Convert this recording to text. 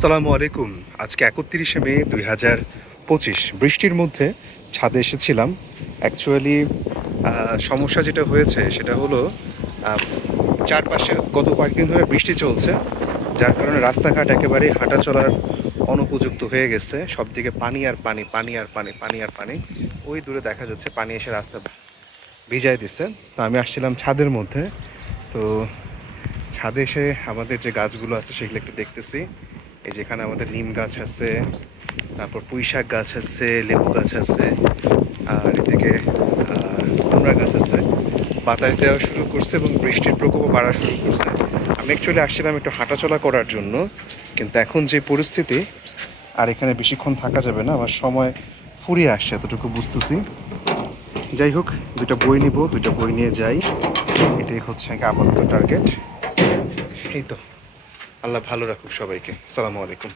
সালামু আলাইকুম। আজকে একত্রিশে মে দুই হাজার পঁচিশ। বৃষ্টির মধ্যে ছাদে এসেছিলাম। অ্যাকচুয়ালি সমস্যা যেটা হয়েছে সেটা হলো চারপাশে গত কয়েকদিন ধরে বৃষ্টি চলছে, যার কারণে রাস্তাঘাট একেবারে হাঁটা চলার অনুপযুক্ত হয়ে গেছে। সব দিকে পানি আর পানি পানি আর পানি পানি আর পানি। ওই দূরে দেখা যাচ্ছে পানি এসে রাস্তা ভিজাই দিচ্ছে। তো আমি আসছিলাম ছাদের মধ্যে। তো ছাদে এসে আমাদের যে গাছগুলো আছে সেগুলো একটু দেখতেছি। এই যেখানে আমাদের নিম গাছ আছে, তারপর পুঁই শাক গাছ আছে, লেবু গাছ আছে, আর এদিকে কুমড়া গাছ আছে। বাতাস দেওয়া শুরু করছে এবং বৃষ্টির প্রকোপও বাড়া শুরু করছে। আমি অ্যাকচুয়ালি আসছিলাম একটু হাঁটাচলা করার জন্য, কিন্তু এখন যে পরিস্থিতি, আর এখানে বেশিক্ষণ থাকা যাবে না, আমার সময় ফুরিয়ে আসছে, এতটুকু বুঝতেছি। যাই হোক দুটো বই নিব দুটো বই নিয়ে যাই। এটাই হচ্ছে আপাতত টার্গেট এই তো। আল্লাহ ভালো রাখুক সবাইকে। সালামু আলাইকুম।